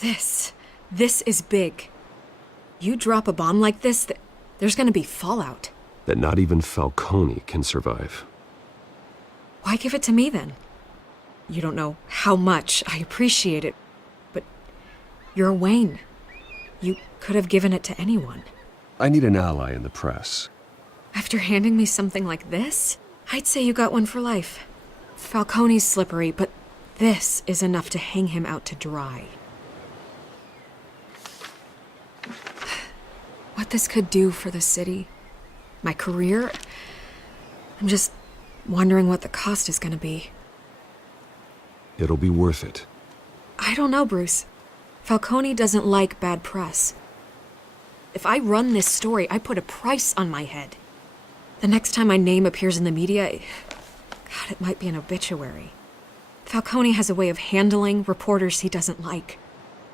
This is big. You drop a bomb like this, there's gonna be fallout. That not even Falcone can survive. Why give it to me then? You don't know how much I appreciate it, but you're Wayne. You could have given it to anyone. I need an ally in the press. After handing me something like this, I'd say you got one for life. Falcone's slippery, but this is enough to hang him out to dry. What this could do for the city, my career, I'm just wondering what the cost is gonna be. It'll be worth it. I don't know, Bruce. Falcone doesn't like bad press. If I run this story, I put a price on my head. The next time my name appears in the media, God, it might be an obituary. Falcone has a way of handling reporters he doesn't like.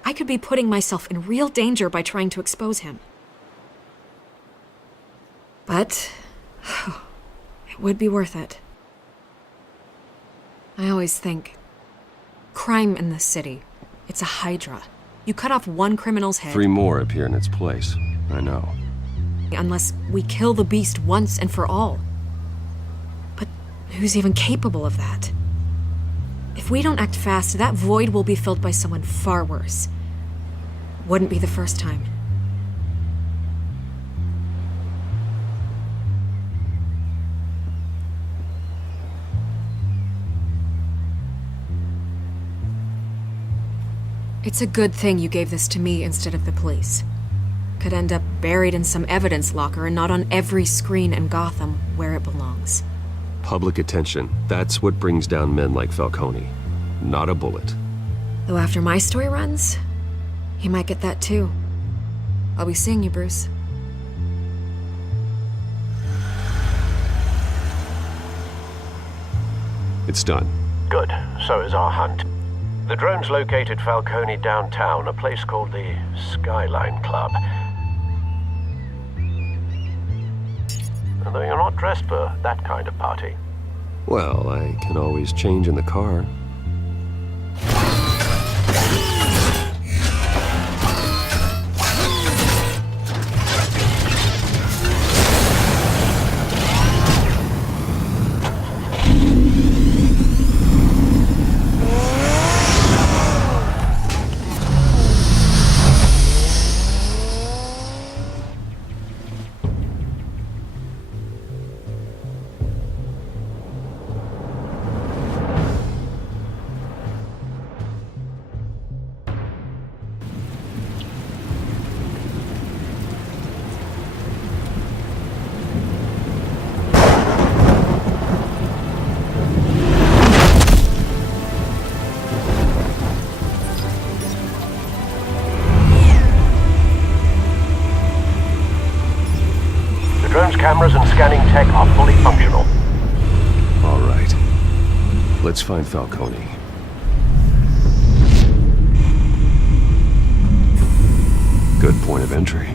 I could be putting myself in real danger by trying to expose him. But it would be worth it. I always think, crime in this city, it's a hydra. You cut off one criminal's head. 3 more appear in its place. I know. Unless we kill the beast once and for all. But who's even capable of that? If we don't act fast, that void will be filled by someone far worse. Wouldn't be the first time. It's a good thing you gave this to me instead of the police. Could end up buried in some evidence locker and not on every screen in Gotham where it belongs. Public attention. That's what brings down men like Falcone. Not a bullet. Though after my story runs, he might get that too. I'll be seeing you, Bruce. It's done. Good. So is our hunt. The drone's located Falcone downtown, a place called the Skyline Club. Although you're not dressed for that kind of party. Well, I can always change in the car. Drone's cameras and scanning tech are fully functional. All right. Let's find Falcone. Good point of entry.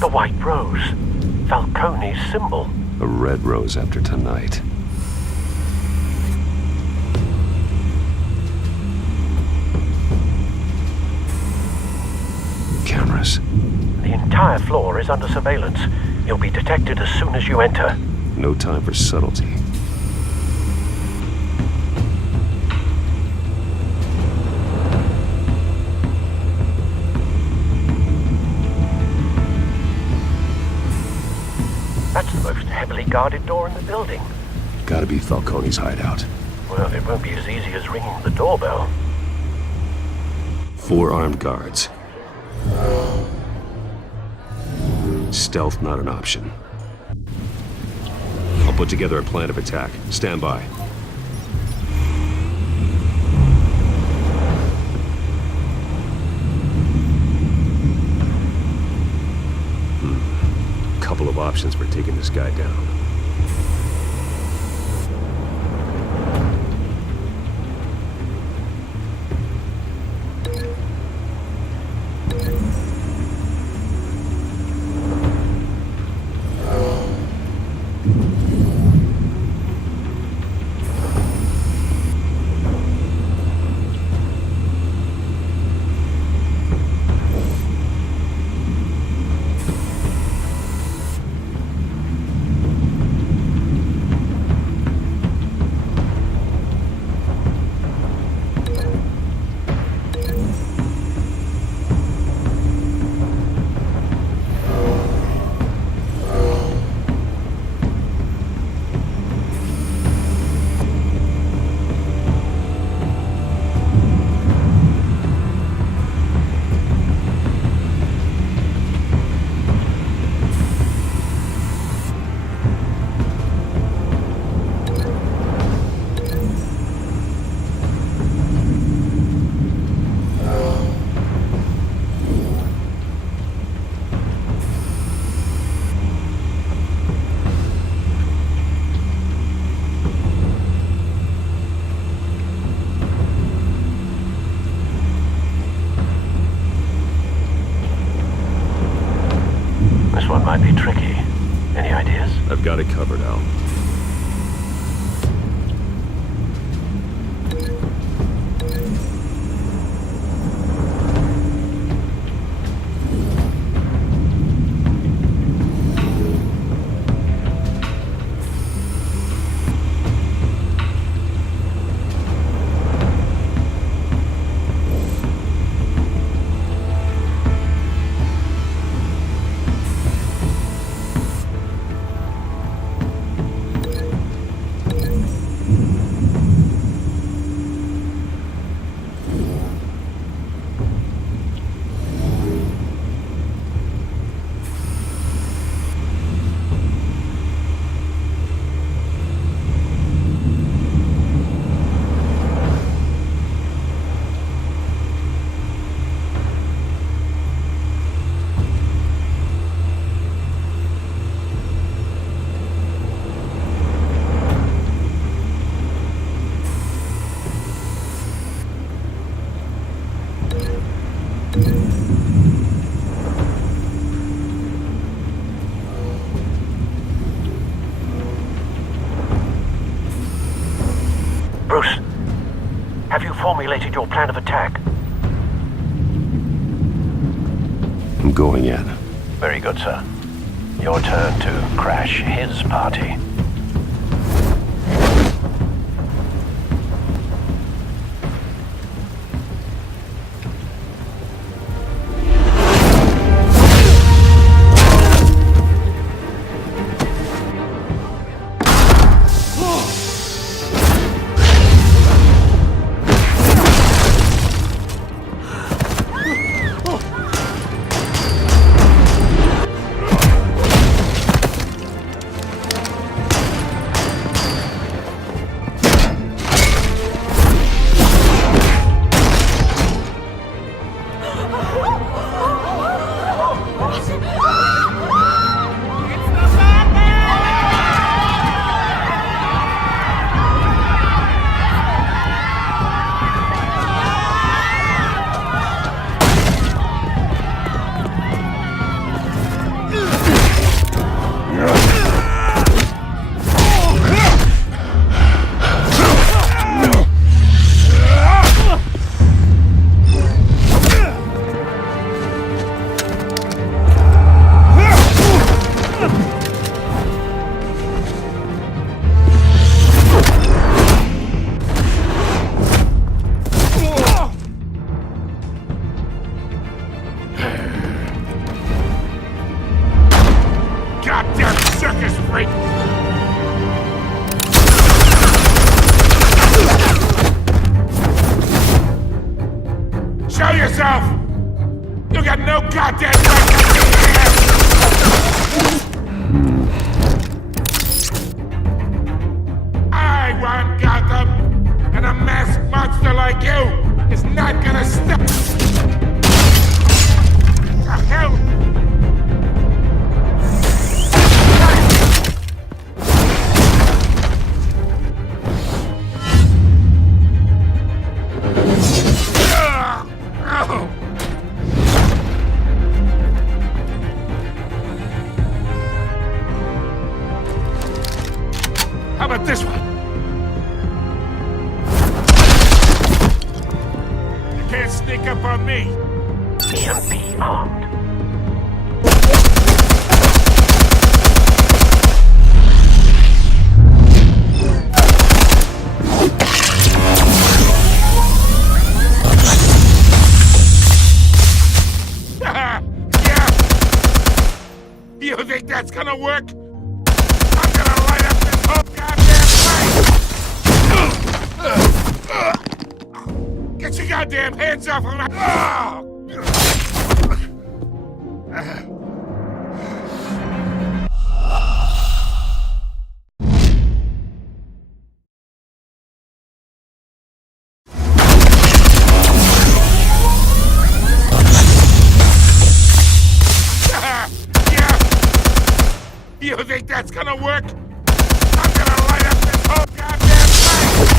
The white rose. Falcone's symbol. A red rose after tonight. Cameras. The entire floor is under surveillance. You'll be detected as soon as you enter. No time for subtlety. guarded door in the building. Gotta be Falcone's hideout. Well, it won't be as easy as ringing the doorbell. 4 armed guards. Stealth not an option. I'll put together a plan of attack. Stand by. Couple of options for taking this guy down. This one might be tricky. Any ideas? I've got it covered, Al. Bruce, have you formulated your plan of attack? I'm going in. Very good, sir. Your turn to crash his party. Show yourself! You got no goddamn right to be here! I run Gotham, and a masked monster like you is not gonna stop. The hell? How about this one? You can't sneak up on me. EMP armed. Yeah! You think that's gonna work? I'm gonna light up this whole goddamn place! Get your goddamn hands off of my... You think that's gonna work? I'm gonna light up this whole goddamn place!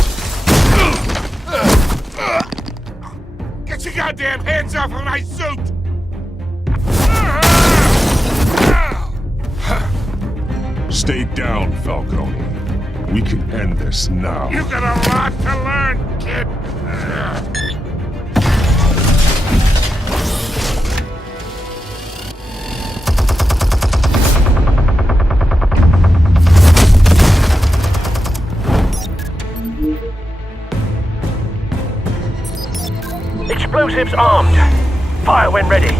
Get your goddamn hands off of my suit! Stay down, Falcone. We can end this now. You got a lot to learn, kid! Explosives armed. Fire when ready.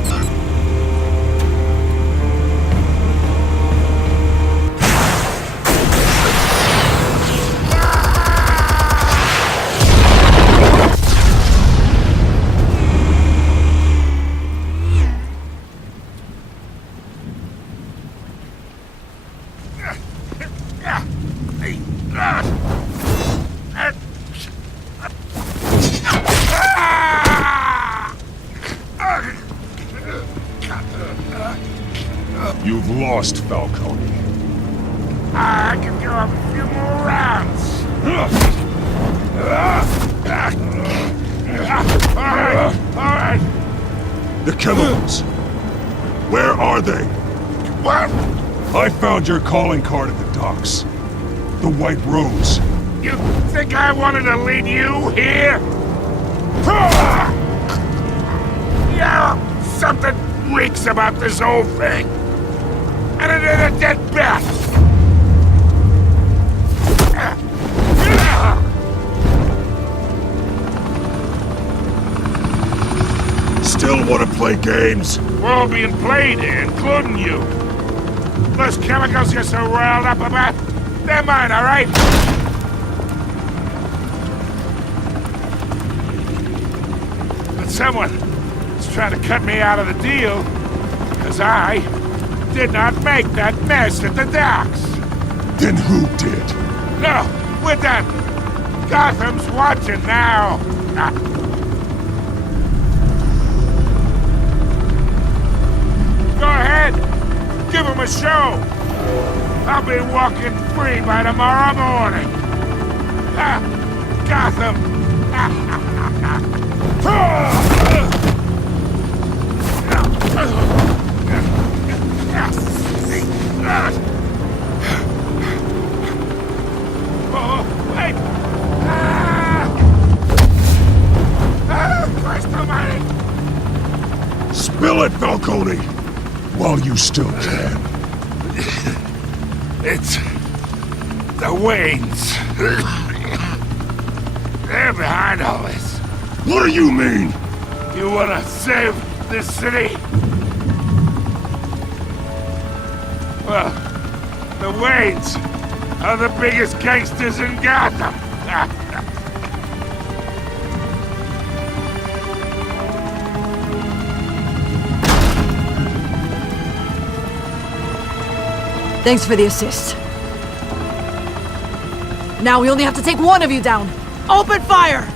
You've lost, Falcone. I can go a few more rounds. All right. The chemicals. Where are they? What? I found your calling card at the docks. The White Rose. You think I wanted to lead you here? Yeah, something reeks about this whole thing. And it is a dead bat. Still want to play games? We're all being played here, including you. Those chemicals you're so riled up about, they're mine, all right? But someone is trying to cut me out of the deal, because I did not make that mess at the docks. Then who did? No, we're done. Gotham's watching now. Go ahead. Give him a show. I'll be walking free by tomorrow morning. Gotham. Oh, wait. Christ almighty. Spill it, Falcone! While you still can. It's the Waynes. They're behind all this. What do you mean? You wanna save this city? Well, the Waynes are the biggest gangsters in Gotham. Thanks for the assist. Now we only have to take one of you down. Open fire!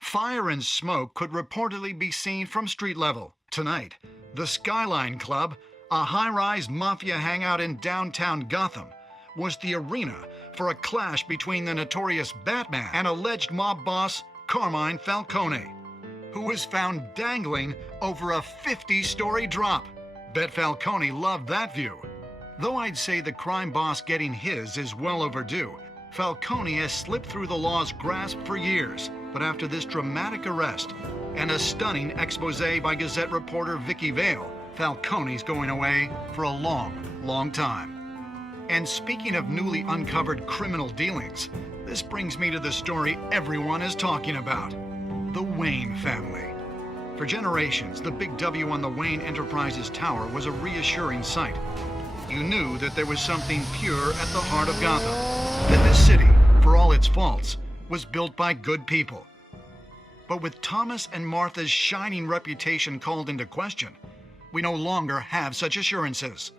Fire and smoke could reportedly be seen from street level. Tonight, the Skyline Club, a high-rise mafia hangout in downtown Gotham, was the arena for a clash between the notorious Batman and alleged mob boss Carmine Falcone, who was found dangling over a 50-story drop. Bet Falcone loved that view. Though I'd say the crime boss getting his is well overdue, Falcone has slipped through the law's grasp for years. But after this dramatic arrest and a stunning expose by Gazette reporter Vicky Vale, Falcone's going away for a long, long time. And speaking of newly uncovered criminal dealings, this brings me to the story everyone is talking about: the Wayne family. For generations, the big W on the Wayne Enterprises Tower was a reassuring sight. You knew that there was something pure at the heart of Gotham, that this city, for all its faults, was built by good people. But with Thomas and Martha's shining reputation called into question, we no longer have such assurances.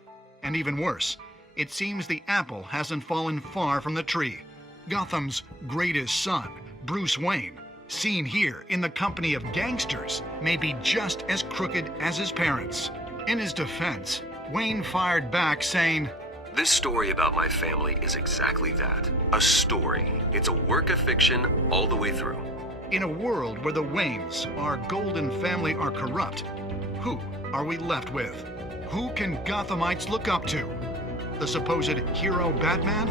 And even worse, it seems the apple hasn't fallen far from the tree. Gotham's greatest son, Bruce Wayne, seen here in the company of gangsters, may be just as crooked as his parents. In his defense, Wayne fired back saying, This story about my family is exactly that. A story. It's a work of fiction all the way through. In a world where the Waynes, our golden family, are corrupt, who are we left with? Who can Gothamites look up to? The supposed hero Batman?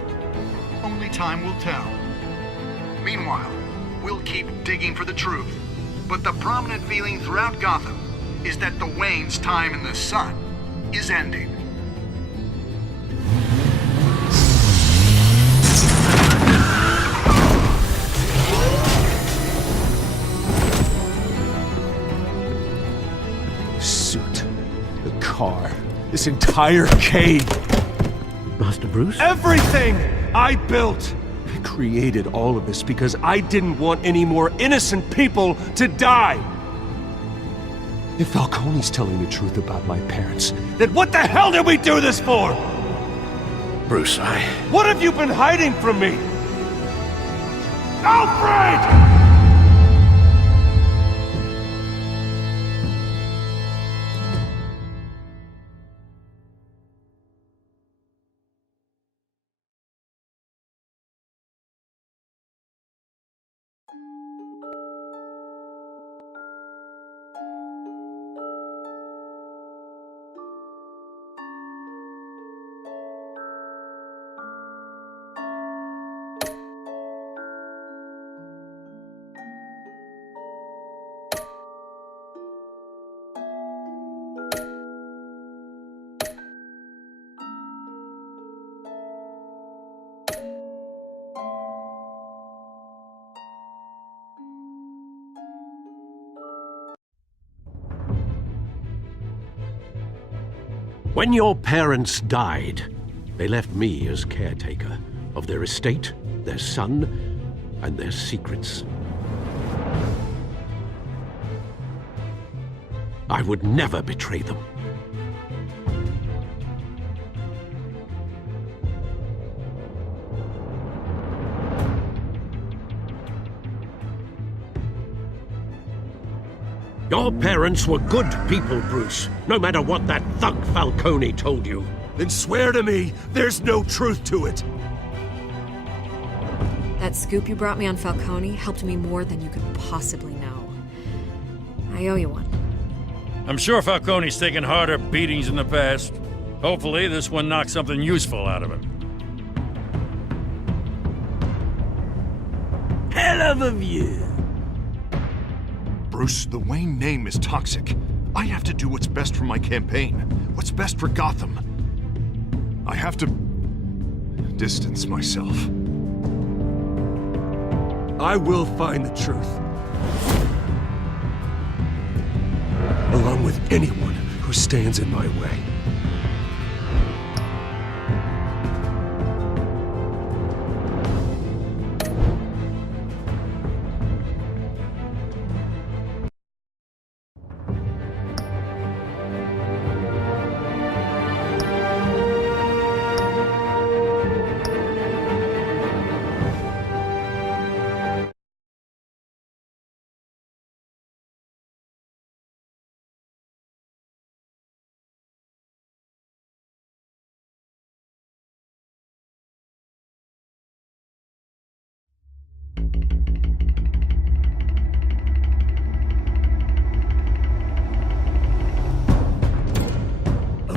Only time will tell. Meanwhile, we'll keep digging for the truth. But the prominent feeling throughout Gotham is that the Waynes' time in the sun is ending. Suit, the car, this entire cave. Master Bruce? Everything I built! I created all of this because I didn't want any more innocent people to die! If Falcone's telling the truth about my parents, then what the hell did we do this for? Bruce, What have you been hiding from me? Alfred! when your parents died, they left me as caretaker of their estate, their son, and their secrets. I would never betray them. Your parents were good people, Bruce, no matter what that thug Falcone told you. Then swear to me there's no truth to it. That scoop you brought me on Falcone helped me more than you could possibly know. I owe you one. I'm sure Falcone's taken harder beatings in the past. Hopefully, this one knocks something useful out of him. Hell of a view. Bruce, the Wayne name is toxic. I have to do what's best for my campaign, what's best for Gotham. I have to distance myself. I will find the truth. along with anyone who stands in my way.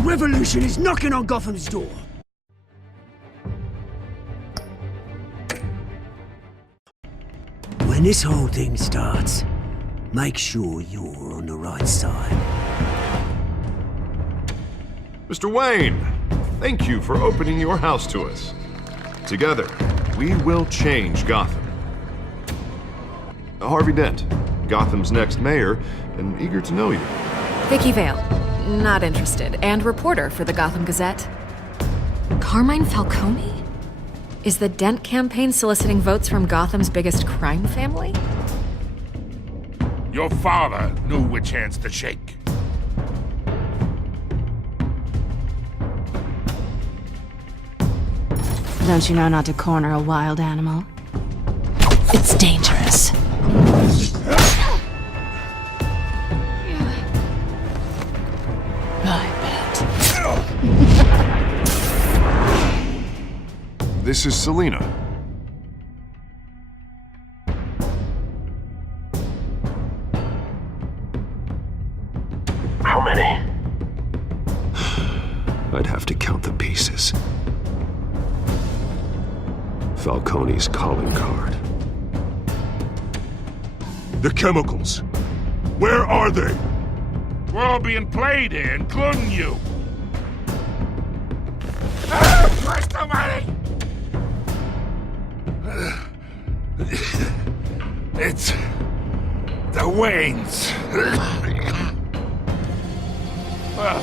Revolution is knocking on Gotham's door. When this whole thing starts, make sure you're on the right side. Mr. Wayne, thank you for opening your house to us. Together, we will change Gotham. Harvey Dent, Gotham's next mayor, and eager to know you. Vicky Vale, not interested, and reporter for the Gotham Gazette. Carmine Falcone? Is the Dent campaign soliciting votes from Gotham's biggest crime family? Your father knew which hands to shake. Don't you know not to corner a wild animal? It's dangerous. This is Selina. How many? I'd have to count the pieces. Falcone's calling card. The chemicals. Where are they? We're all being played here, including you. Christ almighty! It's the Waynes. Well,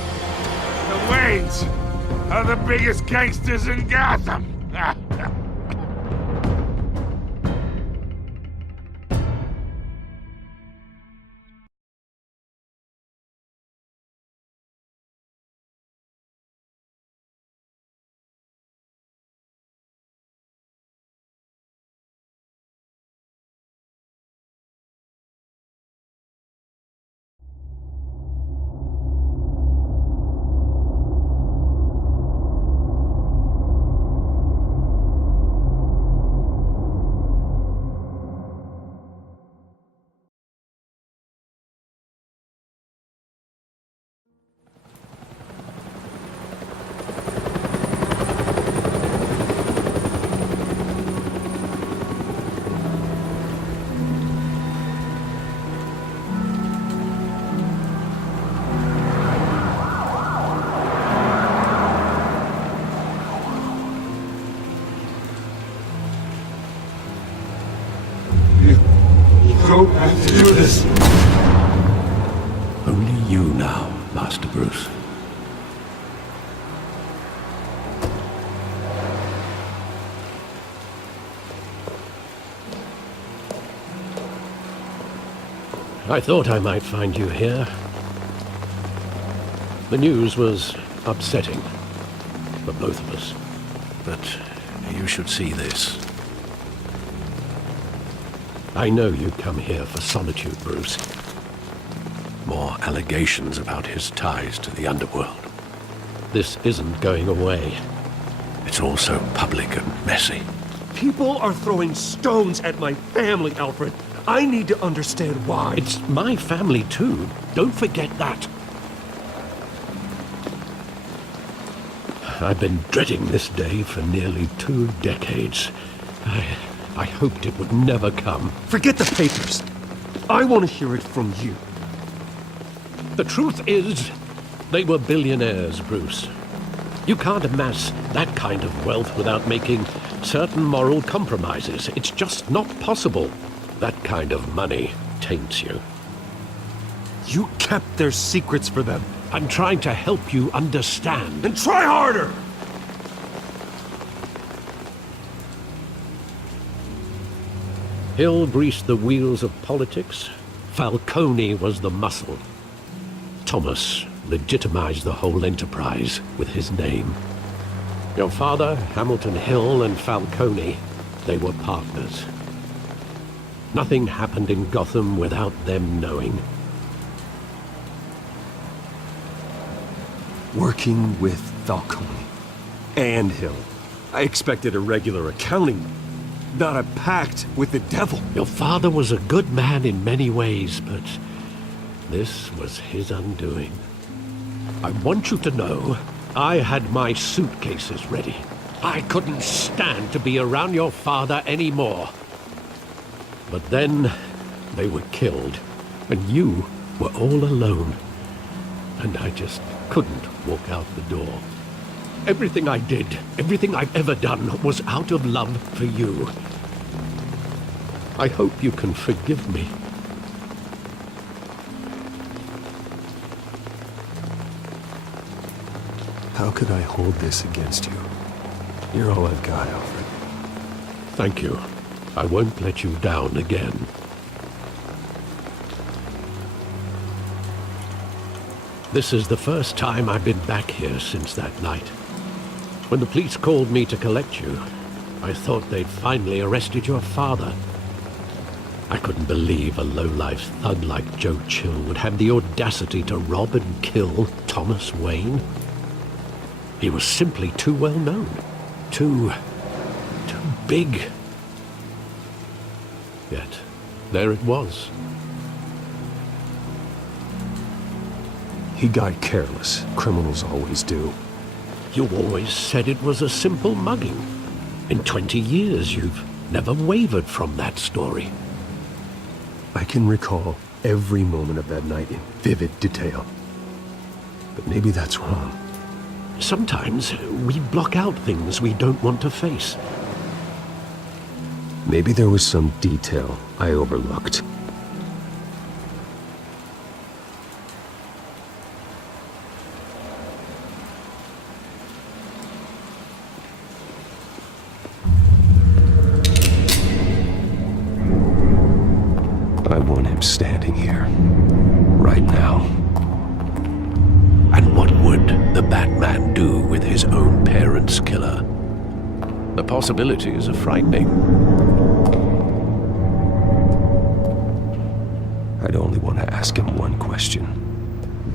the Waynes are the biggest gangsters in Gotham. Don't have to do this. Only you now, Master Bruce. I thought I might find you here. The news was upsetting for both of us. But you should see this. I know you come here for solitude, Bruce. More allegations about his ties to the underworld. This isn't going away. It's all so public and messy. People are throwing stones at my family, Alfred. I need to understand why. It's my family, too. Don't forget that. I've been dreading this day for nearly 2 decades. I hoped it would never come. Forget the papers. I want to hear it from you. The truth is, they were billionaires, Bruce. You can't amass that kind of wealth without making certain moral compromises. It's just not possible. That kind of money taints you. You kept their secrets for them. I'm trying to help you understand. And try harder! Hill greased the wheels of politics. Falcone was the muscle. Thomas legitimized the whole enterprise with his name. Your father, Hamilton Hill, and Falcone, they were partners. Nothing happened in Gotham without them knowing. Working with Falcone and Hill. I expected a regular accounting, not a pact with the devil. Your father was a good man in many ways, but this was his undoing. I want you to know, I had my suitcases ready. I couldn't stand to be around your father anymore. But then, they were killed, and you were all alone. And I just couldn't walk out the door. Everything I did, everything I've ever done, was out of love for you. I hope you can forgive me. How could I hold this against you? You're all I've got, Alfred. Thank you. I won't let you down again. This is the first time I've been back here since that night. When the police called me to collect you, I thought they'd finally arrested your father. I couldn't believe a low-life thug like Joe Chill would have the audacity to rob and kill Thomas Wayne. He was simply too well known. Too big. Yet, there it was. He got careless. Criminals always do. You always said it was a simple mugging. In 20 years, you've never wavered from that story. I can recall every moment of that night in vivid detail. But maybe that's wrong. Sometimes we block out things we don't want to face. Maybe there was some detail I overlooked. I want him standing here, right now. And what would the Batman do with his own parents' killer? The possibilities are frightening. I'd only want to ask him one question.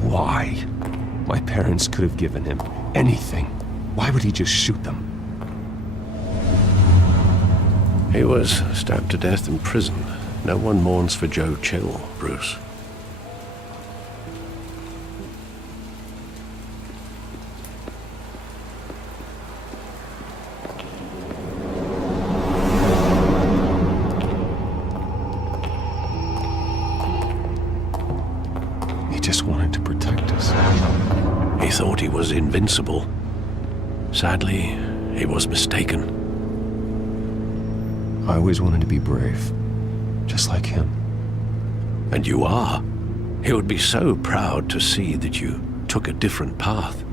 Why? My parents could have given him anything. Why would he just shoot them? He was stabbed to death in prison. No one mourns for Joe Chill, Bruce. He just wanted to protect us. He thought he was invincible. Sadly, he was mistaken. I always wanted to be brave. Just like him. And you are. He would be so proud to see that you took a different path.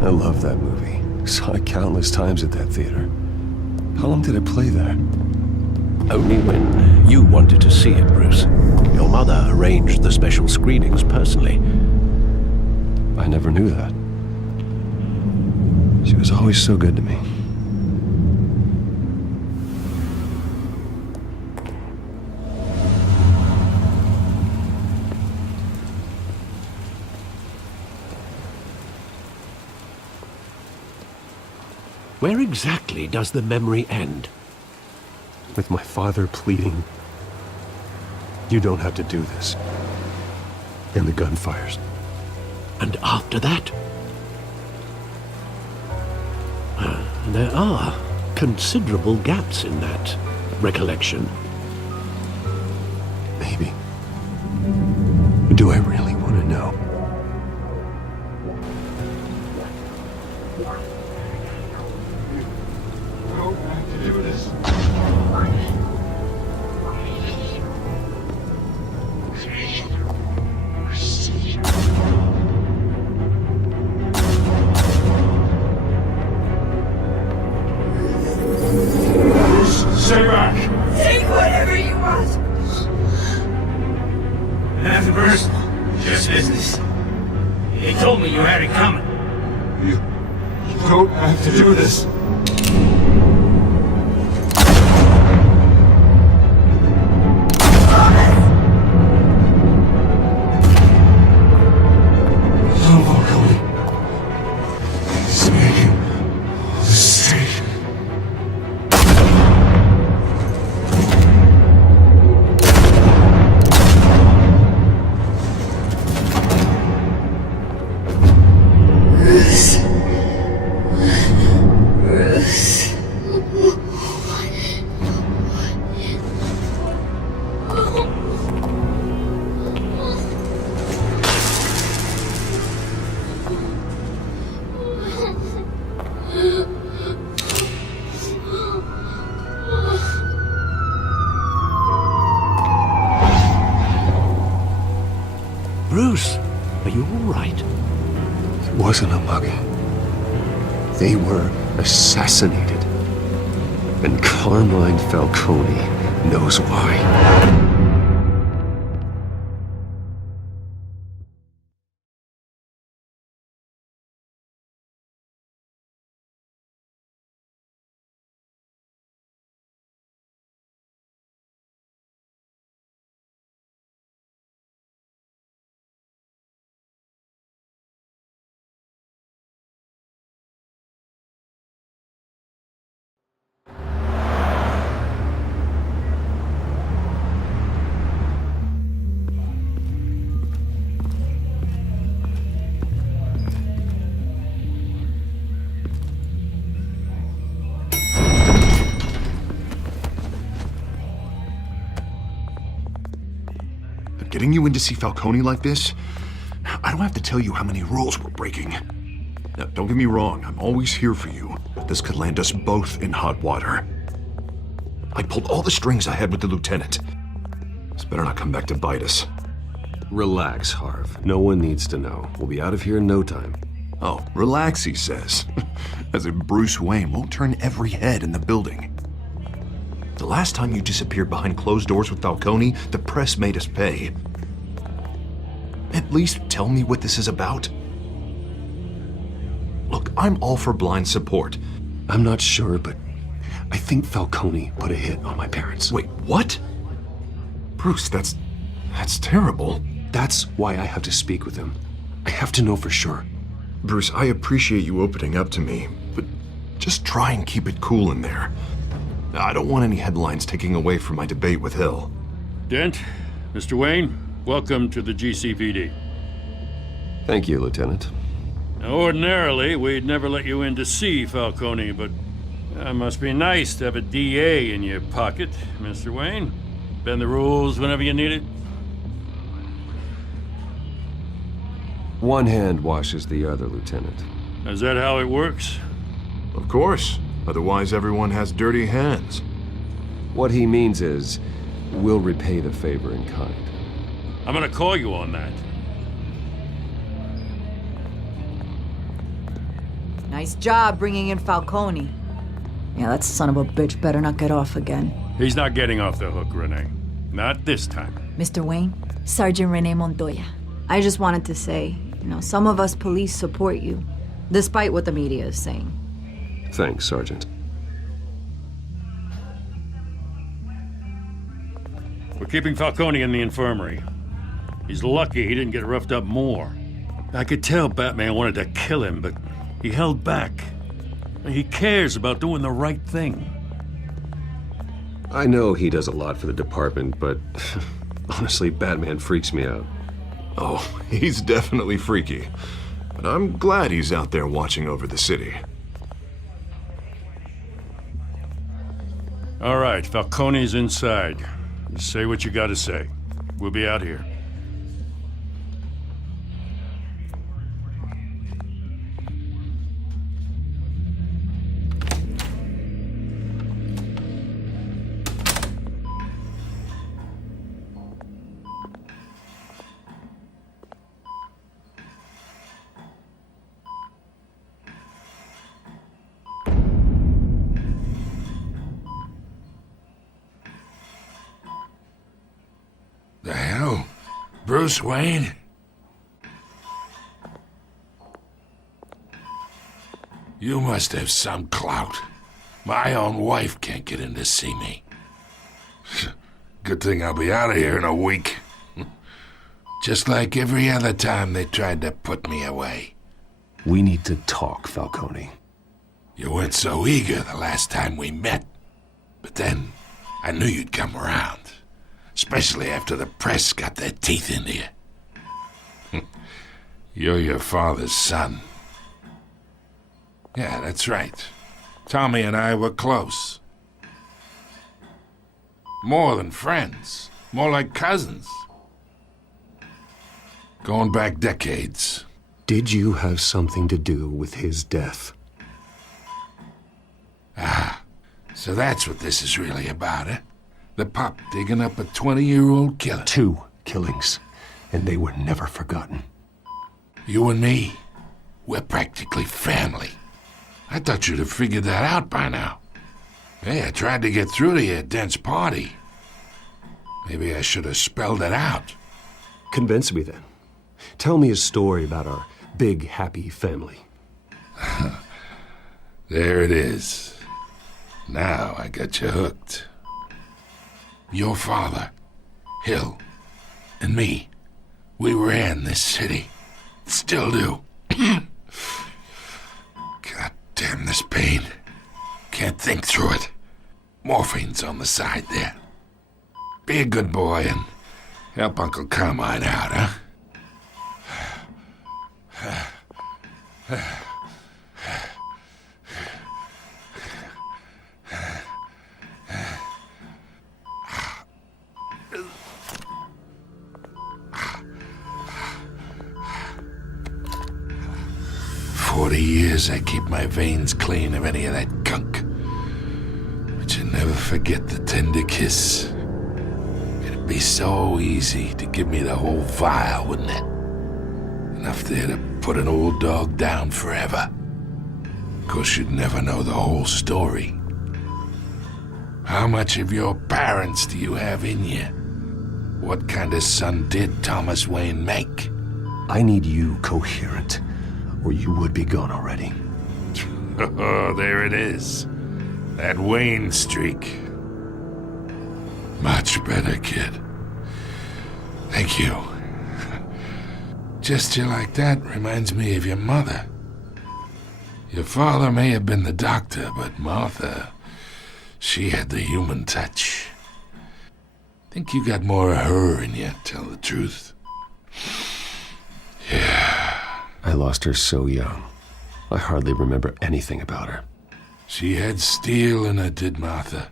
I love that movie. Saw it countless times at that theater. How long did it play there? Only when you wanted to see it, Bruce. Your mother arranged the special screenings personally. I never knew that. She was always so good to me. Where exactly does the memory end? With my father pleading, "You don't have to do this." And the gun fires. And after that? There are considerable gaps in that recollection. Maybe. Do I really want to know? Stay back! Take whatever you want! Nothing personal, just business. He told me you had it coming. You don't have to do this. Bruce, are you all right? It wasn't a mugging. They were assassinated. And Carmine Falcone knows why. Getting you in to see Falcone like this, I don't have to tell you how many rules we're breaking. Now, don't get me wrong, I'm always here for you, but this could land us both in hot water. I pulled all the strings I had with the lieutenant. This better not come back to bite us. Relax, Harv. No one needs to know. We'll be out of here in no time. Oh, relax, he says. As if Bruce Wayne won't turn every head in the building. The last time you disappeared behind closed doors with Falcone, the press made us pay. At least tell me what this is about. Look, I'm all for blind support. I'm not sure, but I think Falcone put a hit on my parents. Wait, what? Bruce, that's terrible. That's why I have to speak with him. I have to know for sure. Bruce, I appreciate you opening up to me, but just try and keep it cool in there. I don't want any headlines taking away from my debate with Hill. Dent, Mr. Wayne, welcome to the GCPD. Thank you, Lieutenant. Now, ordinarily, we'd never let you in to see Falcone, but it must be nice to have a DA in your pocket, Mr. Wayne. Bend the rules whenever you need it. One hand washes the other, Lieutenant. Is that how it works? Of course. Otherwise, everyone has dirty hands. What he means is, we'll repay the favor in kind. I'm gonna call you on that. Nice job bringing in Falcone. Yeah, that son of a bitch better not get off again. He's not getting off the hook, Renee. Not this time. Mr. Wayne, Sergeant Renee Montoya. I just wanted to say, some of us police support you, despite what the media is saying. Thanks, Sergeant. We're keeping Falcone in the infirmary. He's lucky he didn't get roughed up more. I could tell Batman wanted to kill him, but he held back. He cares about doing the right thing. I know he does a lot for the department, but honestly, Batman freaks me out. Oh, he's definitely freaky. But I'm glad he's out there watching over the city. All right, Falcone's inside. You say what you gotta say. We'll be out here. The hell? Bruce Wayne? You must have some clout. My own wife can't get in to see me. Good thing I'll be out of here in a week. Just like every other time they tried to put me away. We need to talk, Falcone. You weren't so eager the last time we met. But then, I knew you'd come around. Especially after the press got their teeth into you. You're your father's son. Yeah, that's right. Tommy and I were close. More than friends. More like cousins. Going back decades. Did you have something to do with his death? Ah, so that's what this is really about, eh? The pup digging up a 20-year-old killer. 2 killings, and they were never forgotten. You and me, we're practically family. I thought you'd have figured that out by now. Hey, I tried to get through to your dense party. Maybe I should have spelled it out. Convince me then. Tell me a story about our big, happy family. There it is. Now I got you hooked. Your father, Hill, and me, we ran this city. Still do. God damn this pain. Can't think through it. Morphine's on the side there. Be a good boy and help Uncle Carmine out, huh? 40 years I keep my veins clean of any of that gunk. But you never forget the tender kiss. It'd be so easy to give me the whole vial, wouldn't it? Enough there to put an old dog down forever. Of course, you'd never know the whole story. How much of your parents do you have in you? What kind of son did Thomas Wayne make? I need you coherent, or you would be gone already. Oh, there it is. That Wayne streak. Much better, kid. Thank you. Gesture like that reminds me of your mother. Your father may have been the doctor, but Martha, she had the human touch. Think you got more of her in you, tell the truth. Yeah. I lost her so young. I hardly remember anything about her. She had steel in her, did Martha.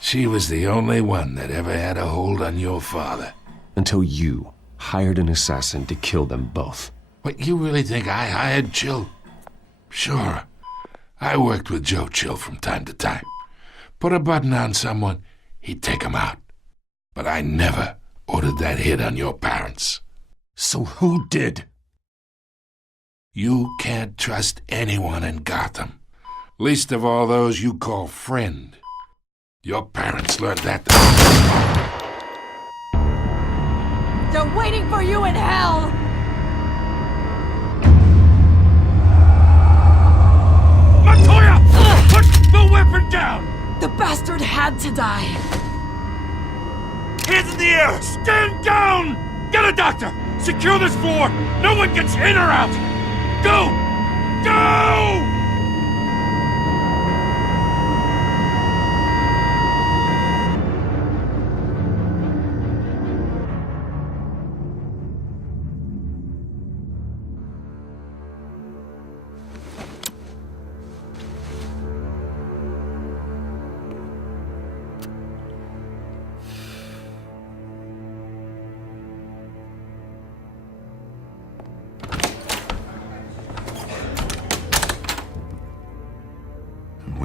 She was the only one that ever had a hold on your father. Until you hired an assassin to kill them both. What, you really think I hired Chill? Sure. I worked with Joe Chill from time to time. Put a button on someone, he'd take him out. But I never ordered that hit on your parents. So who did? You can't trust anyone in Gotham. Least of all those you call friend. Your parents learned that. They're waiting for you in hell! Montoya! Put the weapon down! The bastard had to die. Hands in the air! Stand down! Get a doctor! Secure this floor! No one gets in or out! Go! Go!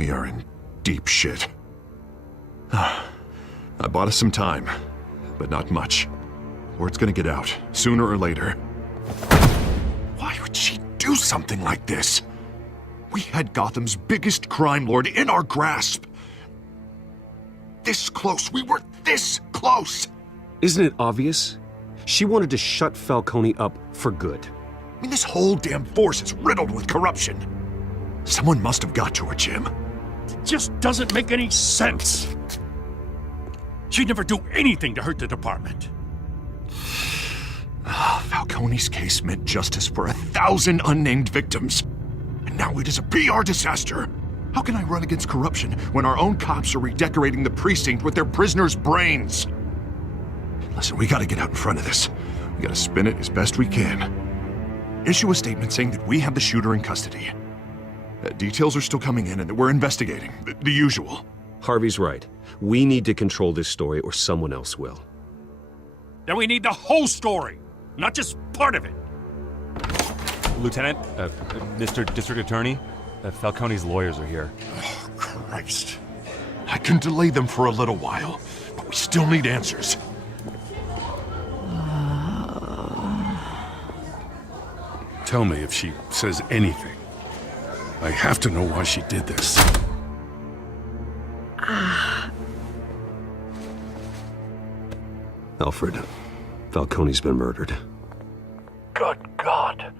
We are in deep shit. I bought us some time, but not much. Word's gonna get out, sooner or later. Why would she do something like this? We had Gotham's biggest crime lord in our grasp. This close. We were this close. Isn't it obvious? She wanted to shut Falcone up for good. I mean, this whole damn force is riddled with corruption. Someone must have got to her, Jim. It just doesn't make any sense. She'd never do anything to hurt the department. Falcone's case meant justice for 1,000 unnamed victims. And now it is a PR disaster. How can I run against corruption when our own cops are redecorating the precinct with their prisoners' brains? Listen, we gotta get out in front of this. We gotta spin it as best we can. Issue a statement saying that we have the shooter in custody. Details are still coming in and that we're investigating. The usual. Harvey's right. We need to control this story or someone else will. Then we need the whole story, not just part of it. Lieutenant, Mr. District Attorney, Falcone's lawyers are here. Oh, Christ. I can delay them for a little while, but we still need answers. Tell me if she says anything. I have to know why she did this. Alfred, Falcone's been murdered. Good God.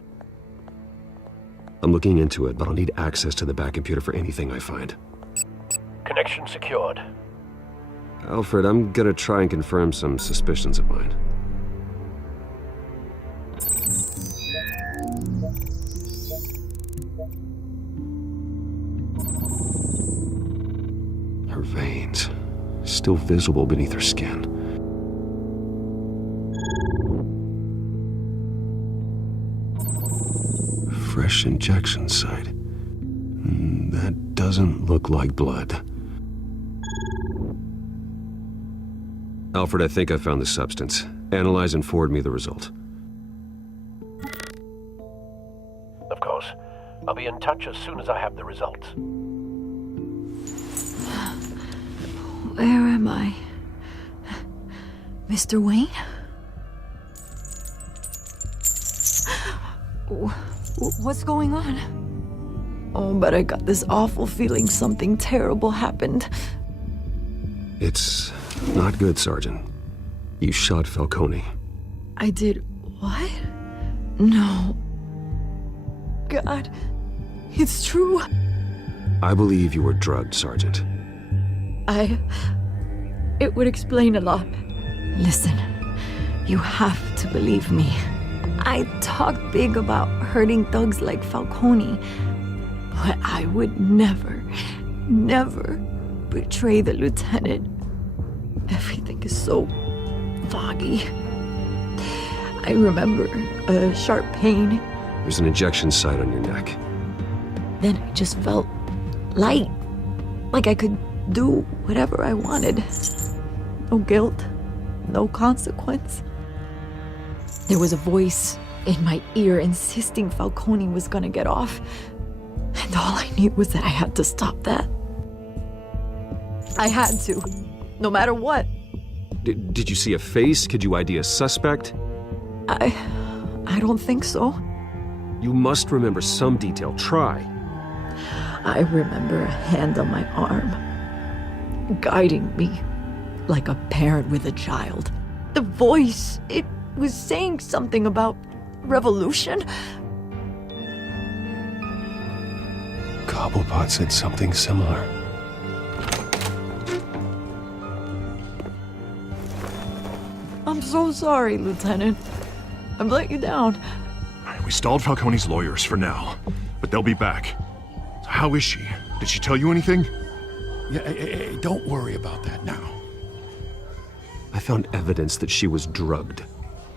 I'm looking into it, but I'll need access to the back computer for anything I find. Connection secured. Alfred, I'm gonna try and confirm some suspicions of mine. Her veins, still visible beneath her skin. Fresh injection site. That doesn't look like blood. Alfred, I think I found the substance. Analyze and forward me the result. Of course. I'll be in touch as soon as I have the results. Where am I? Mr. Wayne? What's going on? Oh, but I got this awful feeling something terrible happened. It's not good, Sergeant. You shot Falcone. I did what? No. God, it's true. I believe you were drugged, Sergeant. It would explain a lot. Listen, you have to believe me. I talk big about hurting thugs like Falcone, but I would never betray the lieutenant. Everything is so foggy. I remember a sharp pain. There's an injection site on your neck. Then I just felt light, like I could do whatever I wanted. No guilt, no consequence. There was a voice in my ear insisting Falcone was gonna get off. And all I knew was that I had to stop that. I had to, no matter what. Did you see a face? Could you ID a suspect? I don't think so. You must remember some detail. Try. I remember a hand on my arm, guiding me like a parent with a child. The voice, it was saying something about revolution. Cobblepot said something similar. I'm so sorry, Lieutenant. I've let you down. We stalled Falcone's lawyers for now, but they'll be back. How is she? Did she tell you anything? Yeah, hey, don't worry about that now. I found evidence that she was drugged.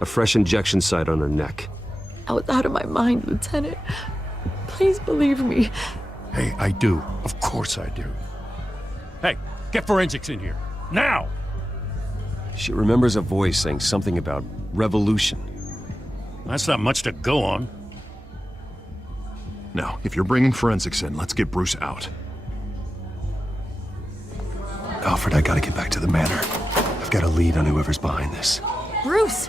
A fresh injection site on her neck. I was out of my mind, Lieutenant. Please believe me. Hey, I do. Of course I do. Hey, get forensics in here. Now! She remembers a voice saying something about revolution. That's not much to go on. Now, if you're bringing forensics in, let's get Bruce out. Alfred, I gotta get back to the manor. I've got a lead on whoever's behind this. Bruce!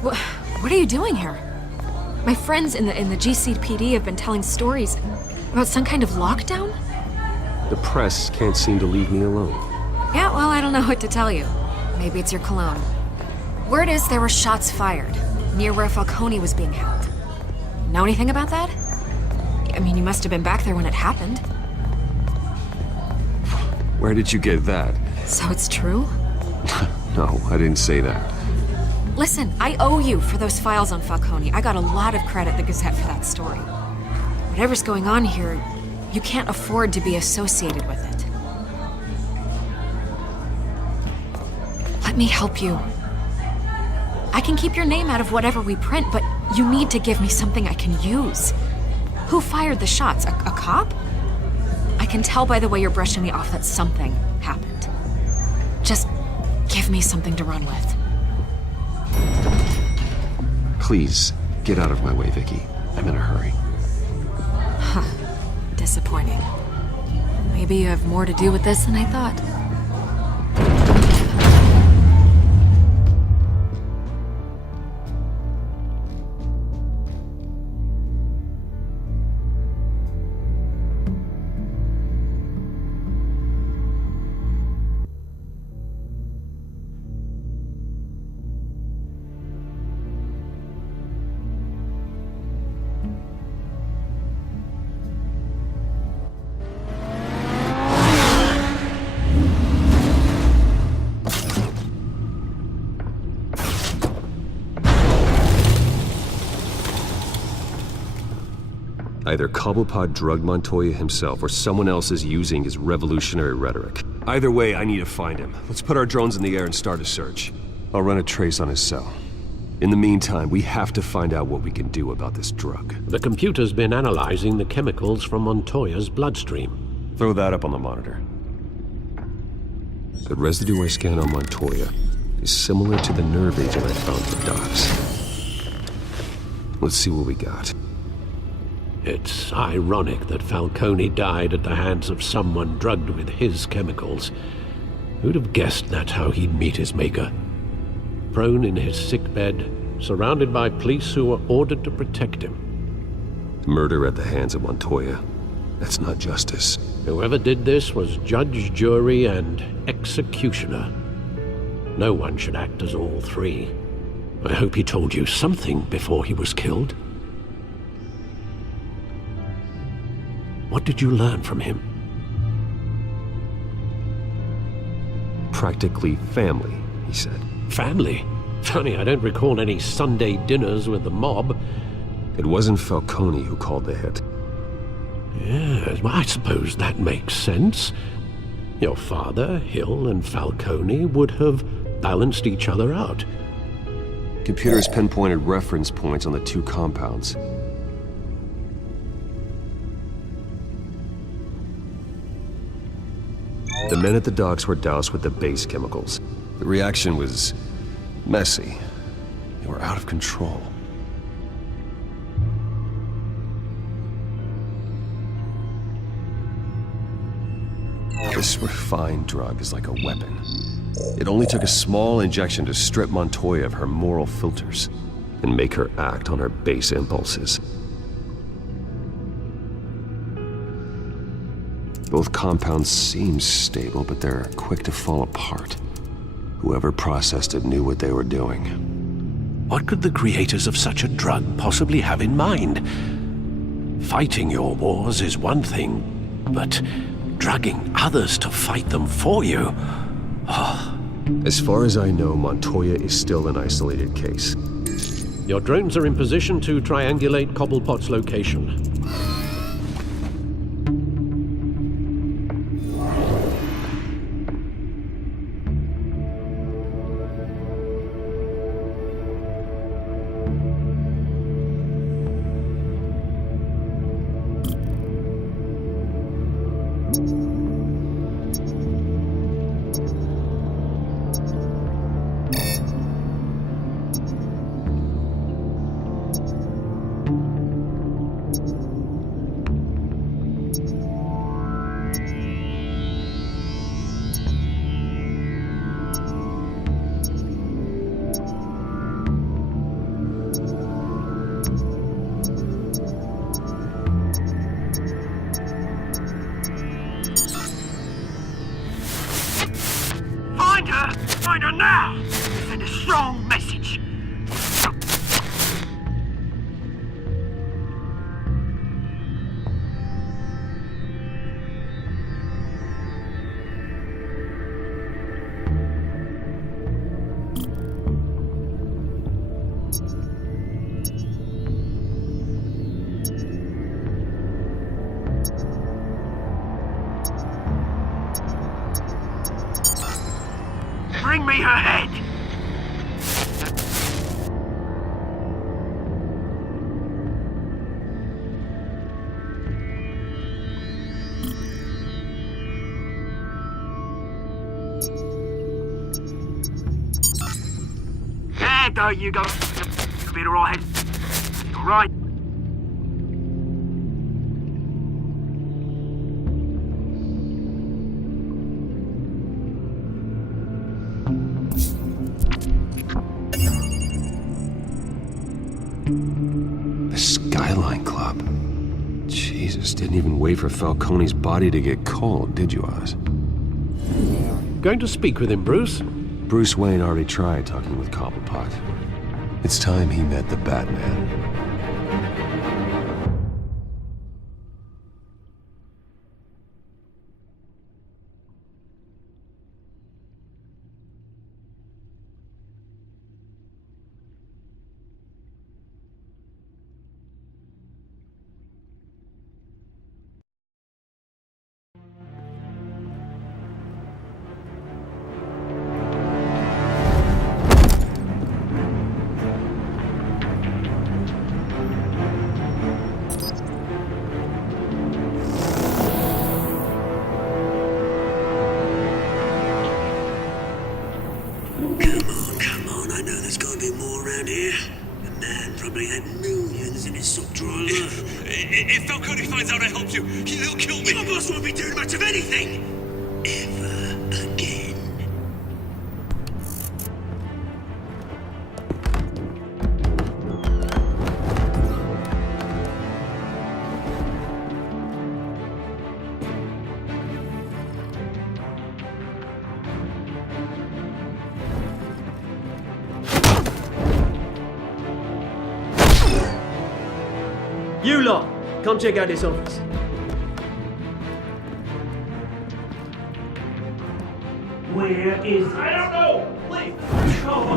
What are you doing here? My friends in the GCPD have been telling stories about some kind of lockdown? The press can't seem to leave me alone. Yeah, well, I don't know what to tell you. Maybe it's your cologne. Word is there were shots fired near where Falcone was being held. Know anything about that? I mean, you must have been back there when it happened. Where did you get that? So it's true? No, I didn't say that. Listen, I owe you for those files on Falcone. I got a lot of credit at the Gazette for that story. Whatever's going on here, you can't afford to be associated with it. Let me help you. I can keep your name out of whatever we print, but you need to give me something I can use. Who fired the shots? A cop? I can tell by the way you're brushing me off that something happened. Just give me something to run with. Please, get out of my way, Vicky. I'm in a hurry. Huh. Disappointing. Maybe you have more to do with this than I thought. Either Cobblepot drugged Montoya himself, or someone else is using his revolutionary rhetoric. Either way, I need to find him. Let's put our drones in the air and start a search. I'll run a trace on his cell. In the meantime, we have to find out what we can do about this drug. The computer's been analyzing the chemicals from Montoya's bloodstream. Throw that up on the monitor. The residue I scan on Montoya is similar to the nerve agent I found for Docs. Let's see what we got. It's ironic that Falcone died at the hands of someone drugged with his chemicals. Who'd have guessed that's how he'd meet his maker? Prone in his sickbed, surrounded by police who were ordered to protect him. Murder at the hands of Montoya. That's not justice. Whoever did this was judge, jury, and executioner. No one should act as all three. I hope he told you something before he was killed. What did you learn from him? Practically family, he said. Family? Funny, I don't recall any Sunday dinners with the mob. It wasn't Falcone who called the hit. Yes, well, I suppose that makes sense. Your father, Hill, and Falcone would have balanced each other out. Computers pinpointed reference points on the two compounds. The men at the docks were doused with the base chemicals. The reaction was messy. They were out of control. This refined drug is like a weapon. It only took a small injection to strip Montoya of her moral filters and make her act on her base impulses. Both compounds seem stable, but they're quick to fall apart. Whoever processed it knew what they were doing. What could the creators of such a drug possibly have in mind? Fighting your wars is one thing, but drugging others to fight them for you? Oh. As far as I know, Montoya is still an isolated case. Your drones are in position to triangulate Cobblepot's location. Find her! Find her now! Send a strong message. Bring me her head! There you go. Bit alright. Right. The Skyline Club. Jesus, didn't even wait for Falcone's body to get cold, did you, Oz? Going to speak with him, Bruce? Bruce Wayne already tried talking with Cobblepot. It's time he met the Batman. Come on, I know there's gotta be more around here. The man probably had millions in his sock-drawer alone. If Falcone finds out I helped you, he'll kill me. Your boss won't be doing much of anything! Ever again. You lot, come check out this office. Where is this? I don't know! Please!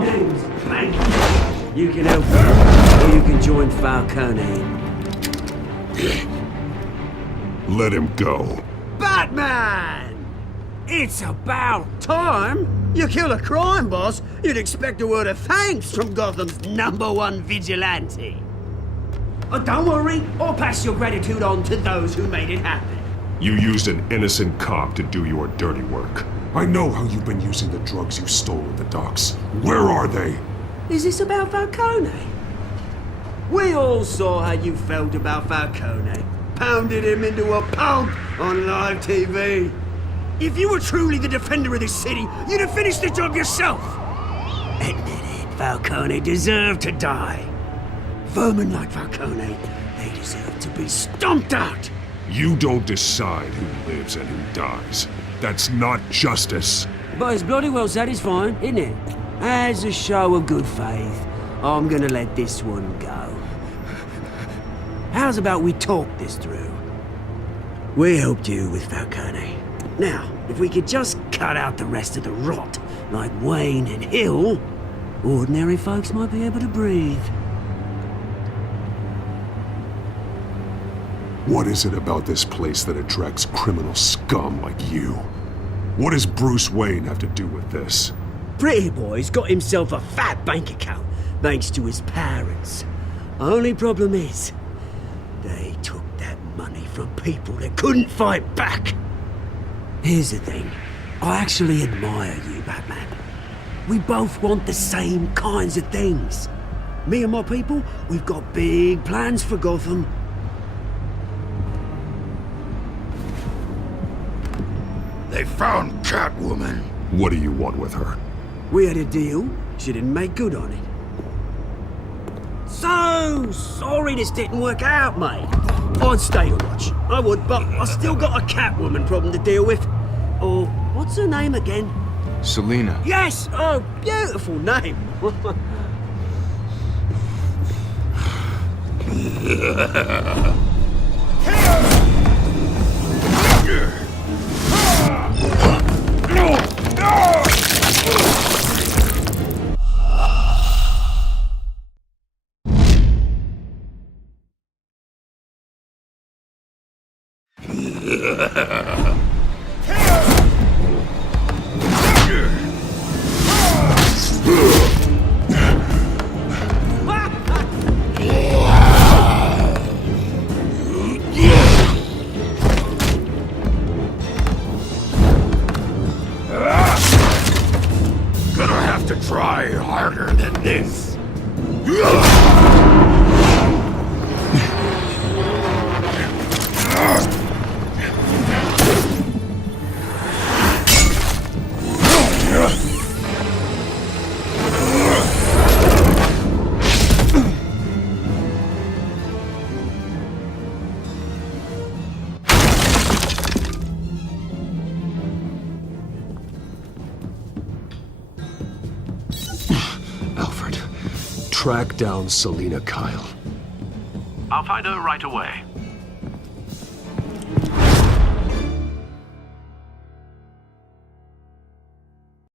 Names, man. You can help me, or you can join Falcone. Let him go. Batman! It's about time! You kill a crime boss, you'd expect a word of thanks from Gotham's #1 vigilante. Oh, don't worry, I'll pass your gratitude on to those who made it happen. You used an innocent cop to do your dirty work. I know how you've been using the drugs you stole at the docks. Where are they? Is this about Falcone? We all saw how you felt about Falcone. Pounded him into a pulp on live TV. If you were truly the defender of this city, you'd have finished the job yourself. Admit it, Falcone deserved to die. Vermin like Falcone, they deserve to be stomped out. You don't decide who lives and who dies. That's not justice. But it's bloody well satisfying, isn't it? As a show of good faith, I'm gonna let this one go. How's about we talk this through? We helped you with Falcone. Now, if we could just cut out the rest of the rot, like Wayne and Hill, ordinary folks might be able to breathe. What is it about this place that attracts criminal scum like you? What does Bruce Wayne have to do with this? Pretty Boy's got himself a fat bank account, thanks to his parents. Only problem is, they took that money from people that couldn't fight back. Here's the thing, I actually admire you, Batman. We both want the same kinds of things. Me and my people, we've got big plans for Gotham. They found Catwoman. What do you want with her? We had a deal. She didn't make good on it. So sorry this didn't work out, mate. I'd stay to watch. I would, but I still got a Catwoman problem to deal with. Or, what's her name again? Selena. Yes! Oh, beautiful name. Gonna have to try harder than this. Alfred, track down Selena Kyle. I'll find her right away.